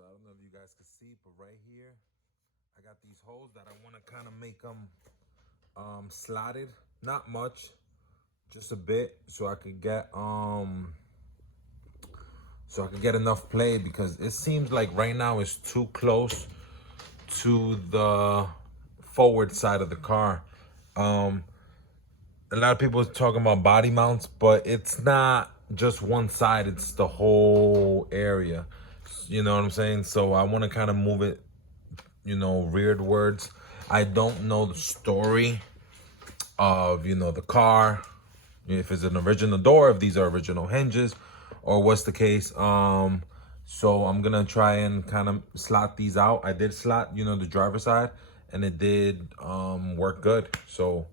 So I don't know if you guys can see, but right here, I got these holes that I want to kind of make them slotted. Not much, just a bit, so I could get enough play, because it seems like right now it's too close to the forward side of the car. A lot of people are talking about body mounts, but it's not just one side, it's the whole area. You know what I'm saying? So I want to kind of move it, rearwards. I don't know the story of, the car, if it's an original door, if these are original hinges, or what's the case. So I'm gonna try and kind of slot these out. I did slot, the driver's side, and it did work good. So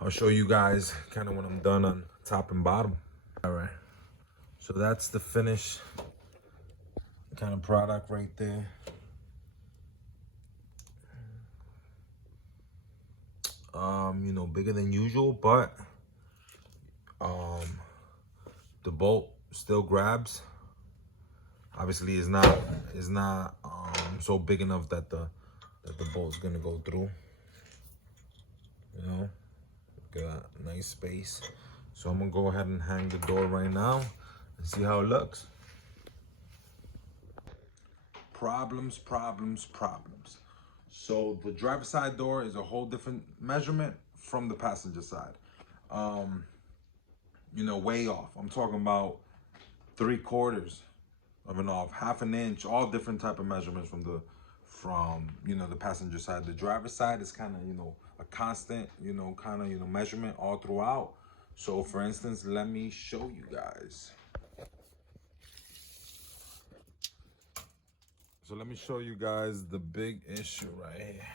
I'll show you guys kind of when I'm done on top and bottom. All right, so that's the finished kind of product right there. Bigger than usual, but the bolt still grabs. Obviously it's not so big enough that the bolt's gonna go through. Got nice space. So I'm gonna go ahead and hang the door right now and see how it looks. Problems. So the driver's side door is a whole different measurement from the passenger side. Way off. I'm talking about 3/4 of an off, half an inch, all different type of measurements from the passenger side. The driver's side is kind of, a constant, measurement all throughout. So for instance, let me show you guys. So let me show you guys the big issue right here.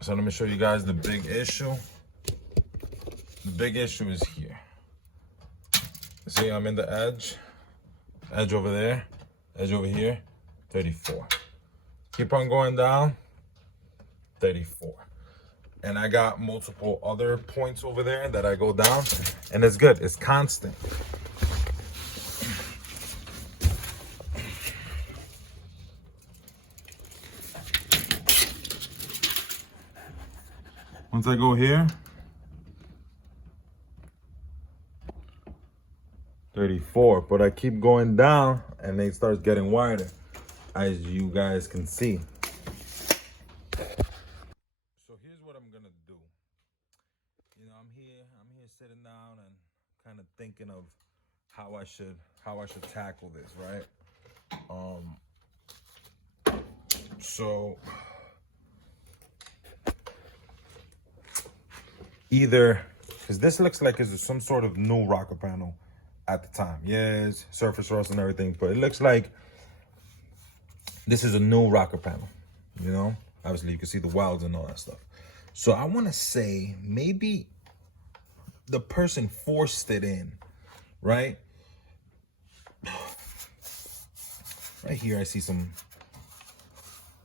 So let me show you guys the big issue. The big issue is here. See, I'm in the edge over there, edge over here, 34. Keep on going down, 34. And I got multiple other points over there that I go down, and it's good, it's constant. Once I go here, 34, but I keep going down and it starts getting wider, as you guys can see. So here's what I'm gonna do. I'm here sitting down and kind of thinking of how I should tackle this, right? So either, because this looks like it's some sort of new rocker panel at the time. Yeah, it's surface rust and everything, but it looks like this is a new rocker panel, Obviously, you can see the welds and all that stuff. So I want to say maybe the person forced it in, right? Right here, I see some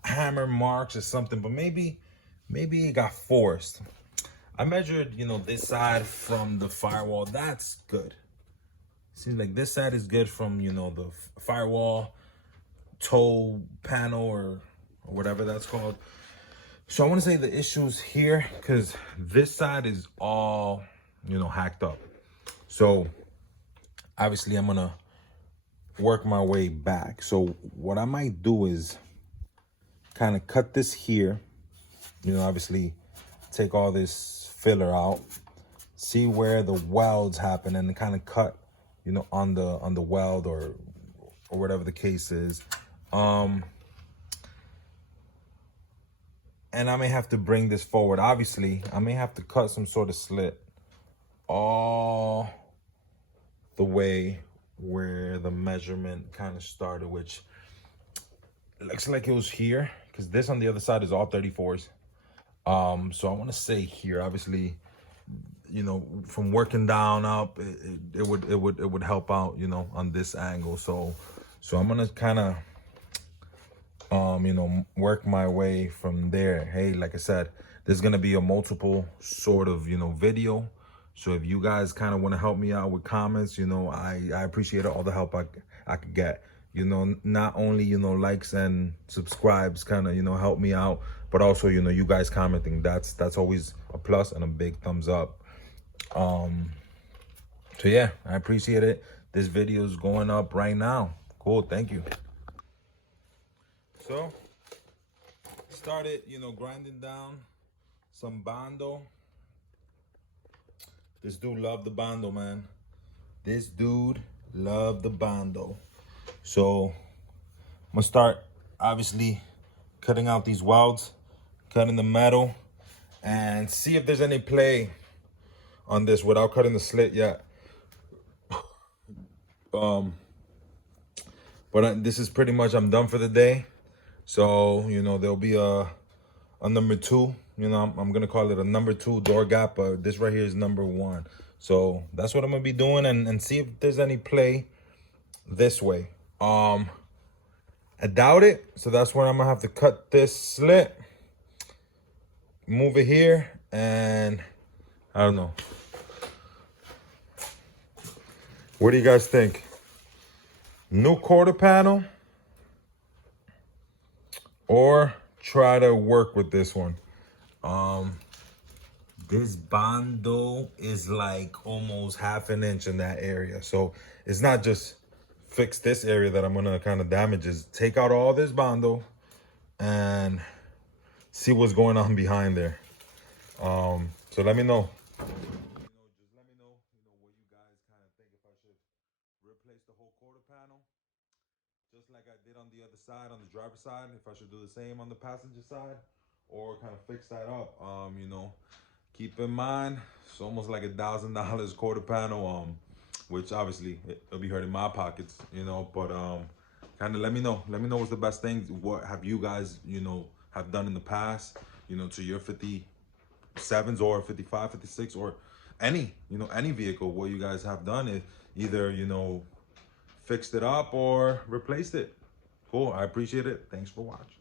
hammer marks or something, but maybe it got forced. I measured, this side from the firewall. That's good. Seems like this side is good from, the firewall, toe panel, or whatever that's called. So I want to say the issue's here, because this side is all, hacked up. So obviously I'm going to work my way back. So what I might do is kind of cut this here, obviously take all this filler out, see where the welds happen, and kind of cut, on the weld or whatever the case is. And I may have to bring this forward. Obviously, I may have to cut some sort of slit all the way where the measurement kind of started, which looks like it was here, because this on the other side is all 34s. So I want to say here, obviously, from working down up, it would help out, on this angle. So I'm gonna kind of you know, work my way from there. Hey, like I said, there's gonna be a multiple sort of, you know, video. So if you guys kind of want to help me out with comments, you know, I appreciate all the help I could get. You know, not only, you know, likes and subscribes kind of, you know, help me out, but also, you know, you guys commenting. That's always a plus and a big thumbs up. So yeah, I appreciate it. This video is going up right now. Cool, thank you. So, started, you know, grinding down some bando. This dude loved the bando, man. This dude loved the bando. So, I'm gonna start, obviously, cutting out these welds, cutting the metal, and see if there's any play on this without cutting the slit yet. But this is pretty much, I'm done for the day. So, you know, there'll be a number 2. You know, I'm gonna call it a number 2 door gap, but this right here is number 1. So that's what I'm gonna be doing, and see if there's any play this way. I doubt it. So that's where I'm gonna have to cut this slit, move it here, and I don't know. What do you guys think? New quarter panel, or try to work with this one? This bando is like almost half an inch in that area. So it's not just fix this area that I'm gonna kind of damage, is take out all this bando and see what's going on behind there. So let me know. Just let me know, what you guys kind of think, if I should replace the whole quarter panel, just like I did on the other side, on the driver's side, if I should do the same on the passenger side, or kind of fix that up. You know, keep in mind, it's almost like $1,000 quarter panel, which obviously it'll be hurting my pockets, you know, but kind of let me know what's the best thing. What have you guys, you know, have done in the past, you know, to your 57s or 55, 56, or any, you know, any vehicle, what you guys have done, is either, you know, fixed it up or replaced it. Cool, I appreciate it. Thanks for watching.